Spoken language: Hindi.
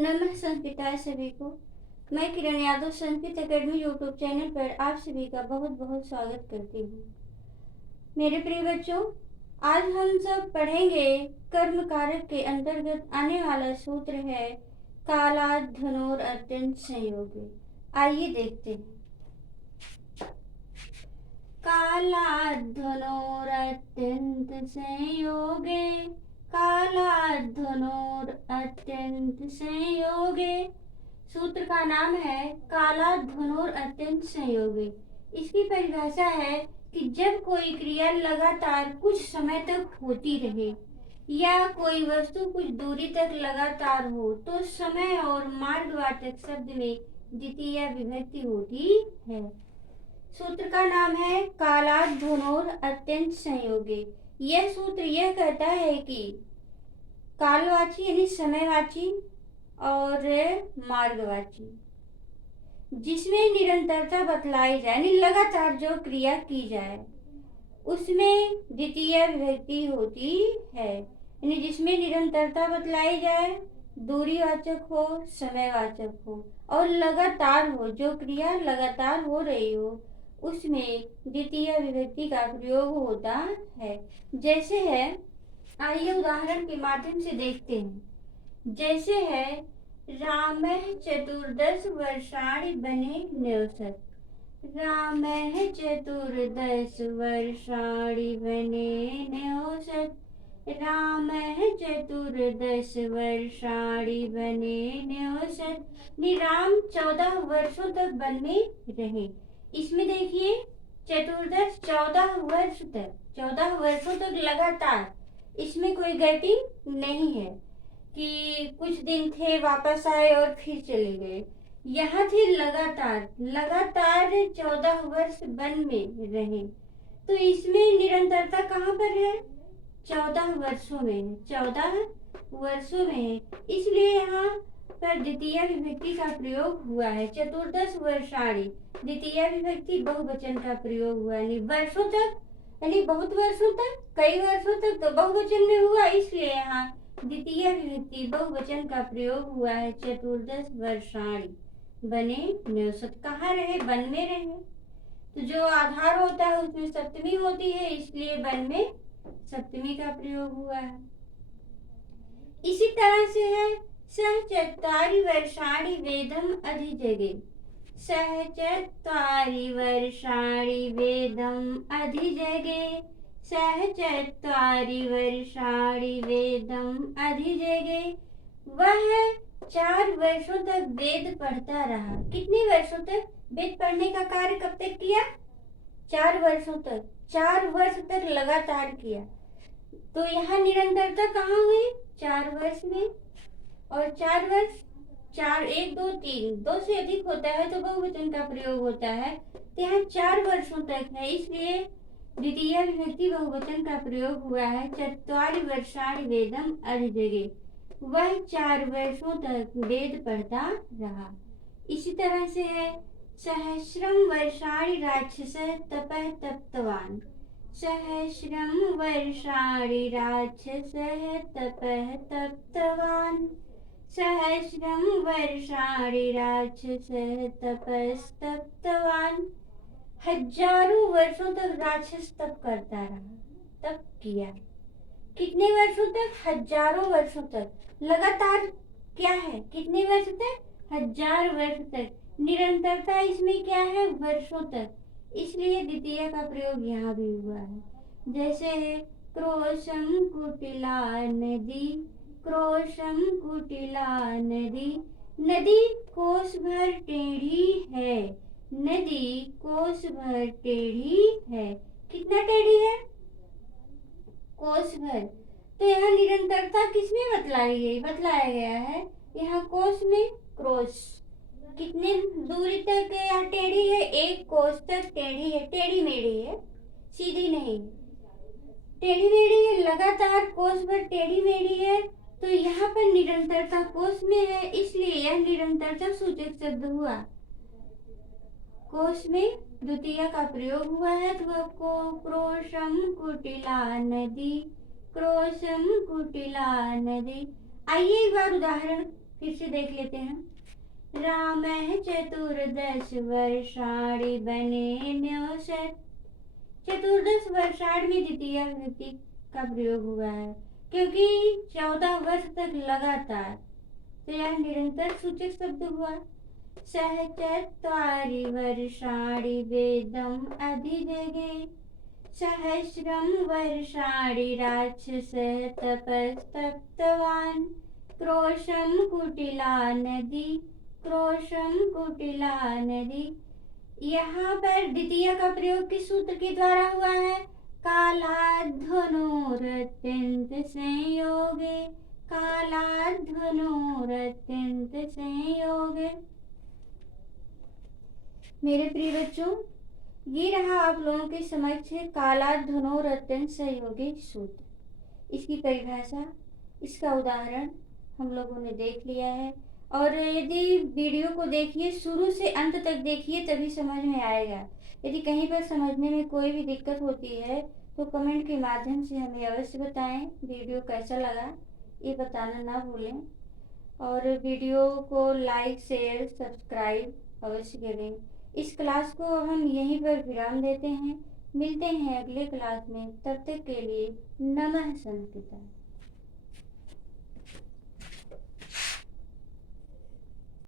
नमः संस्कृताय सभी को। मैं Kiran Yadav Sanskrit academy YouTube channel पर आप सभी का बहुत बहुत स्वागत करती हूँ। मेरे प्रिय बच्चों, आज हम सब पढ़ेंगे कर्म कारक के अंतर्गत आने वाला सूत्र है कालात् धनोर अत्यंत संयोगे। आइए देखते हैं। कालात् धनोर अत्यंत संयोगे, कालात् धनोर अत्यंत संयोगे। सूत्र का नाम है कालात् धनोर अत्यंत संयोगे। इसकी परिभाषा है कि जब कोई क्रिया लगातार कुछ समय तक होती रहे या कोई वस्तु कुछ दूरी तक लगातार हो तो समय और मार्गवाचक शब्द में द्वितीय विभक्ति होती है। सूत्र का नाम है कालात् धनोर अत्यंत संयोगे। यह सूत्र यह कहता है कि कालवाची यानी समयवाची और मार्गवाची जिसमें निरंतरता बतलाई जाए यानी लगातार जो क्रिया की जाए उसमें द्वितीय विभक्ति होती है। यानी जिसमें निरंतरता बतलाई जाए, दूरीवाचक हो, समयवाचक हो और लगातार हो, जो क्रिया लगातार हो रही हो उसमें द्वितीय विभक्ति का प्रयोग होता है। जैसे है, आइए उदाहरण के माध्यम से देखते हैं। जैसे है रामः चतुर्दश वर्षाणि वने न्यवसत्। रामः चतुर्दश वर्षाणि वने न्यवसत्। रामः चतुर्दश वर्षाणि वने न्यवसत्। राम 14 वर्षों तक वन में रहे। इसमें देखिए चतुर्दश 14 वर्ष तक, 14 वर्षों तक लगातार, इसमें कोई गैपिंग नहीं है कि कुछ दिन थे वापस आए और फिर चले गए। यहाँ थे लगातार 14 वर्ष वन में रहे। तो इसमें निरंतरता कहाँ पर है? 14 वर्षों में है, 14 वर्षों में है। इसलिए यहाँ पर द्वितीय विभक्ति का प्रयोग हुआ है। चतुर्दश वर्षाणि द्वितीय विभक्ति बहुवचन का प्रयोग हुआ है। वर्षों तक यानी बहुत वर्षों तक, कई वर्षों तक तो बहुवचन में हुआ, इसलिए यहाँ द्वितीय विभक्ति बहुवचन का प्रयोग हुआ है। चतुर्दश वर्षाणि वने न्यवसत्। कहाँ रहे? वन में रहे। तो जो आधार होता है उसमें सप्तमी होती है, इसलिए वन में सप्तमी का प्रयोग हुआ है। इसी तरह से है सह चत्वारि वर्षाणि वेदम अधिजगे। सह चत्वारि वर्षाणि वेदम अधिजगे। सह चत्वारि वर्षाणि वेदम अधिजगे। वह 4 वर्षों तक वेद पढ़ता रहा। कितने वर्षों तक वेद पढ़ने का कार्य कब तक किया? 4 वर्षों तक, 4 वर्ष तक लगातार किया। तो यहाँ निरंतरता कहाँ हुई? 4 वर्ष में। और 4 वर्ष, 4 1 2 3, 2 से अधिक होता है तो बहुवचन का प्रयोग होता है। तो यहाँ 4 वर्षों तक है, इसलिए द्वितीय विभक्ति बहुवचन का प्रयोग हुआ है। चत्वारि वर्षाणि वेदम अधिजगे। वह 4 वर्षों तक वेद पढ़ता रहा। इसी तरह से है सहस्रम वर्षाणि राक्षसः तपः तप्तवान्। सहस्रम वर्षाणि राक्षसः तपः तप्तवान्। सहस्रम वर्षाणि राक्षसः तपस्तप्तवान्। हजारों वर्षों तक राक्षस तप करता रहा, तप किया। कितने वर्षों तक? हजारों वर्षों तक। लगातार क्या है? कितने वर्ष तक? 1000 वर्ष तक। निरंतरता इसमें क्या है? वर्षों तक, इसलिए द्वितीय का प्रयोग यहाँ भी हुआ है। जैसे है क्रोशम कुटिला नदी। क्रोशम कुटिला नदी। नदी कोस भर टेढ़ी है। नदी कोस भर टेढ़ी है। कितना टेढ़ी है? कोस भर। तो यहाँ निरंतरता किसमें बतलाया गया है? यहाँ कोस में क्रोश। कितने दूरी तक यहाँ टेढ़ी है? 1 कोस तक टेढ़ी है। टेढ़ी मेढ़ी है, सीधी नहीं, टेढ़ी मेढ़ी है। लगातार कोस भर टेढ़ी मेढ़ी है। तो यहाँ पर निरंतरता कोस में है, इसलिए यह निरंतरता सूचक शब्द हुआ। कोस में द्वितीय का प्रयोग हुआ है तो वह क्रोशम कुटिला नदी। क्रोशम कुटिला नदी। आइए एक बार उदाहरण फिर से देख लेते हैं। रामः चतुर्दश वर्षाणि बने न्यौषध। चतुर्दश वर्षाणि में द्वितीय विभक्ति का प्रयोग हुआ है, क्योंकि 14 वर्ष तक लगातार, तो यह निरंतर सूचक शब्द हुआ। सह चत्वारि वर्षाणि वेदम् अधिजगे। सहस्रम वर्षाणि राक्षसः तपस्तप्तवान्। क्रोशम कुटिला नदी। क्रोशम कुटिला नदी। यहाँ पर द्वितीय का प्रयोग किस सूत्र के द्वारा हुआ है? कालाध्वनोरत्यंत संयोगे। कालाध्वनोरत्यंत संयोगे। मेरे प्रिय बच्चों, ये रहा आप लोगों के समक्ष कालाध्वनोर अत्यंत संयोगी सूत्र। इसकी परिभाषा, इसका उदाहरण हम लोगों ने देख लिया है। और यदि वीडियो को देखिए, शुरू से अंत तक देखिए, तभी समझ में आएगा। यदि कहीं पर समझने में कोई भी दिक्कत होती है तो कमेंट के माध्यम से हमें अवश्य बताएं। वीडियो कैसा लगा ये बताना ना भूलें, और वीडियो को लाइक शेयर सब्सक्राइब अवश्य करें। इस क्लास को हम यहीं पर विराम देते हैं। मिलते हैं अगले क्लास में। तब तक के लिए नमः संस्कृतम।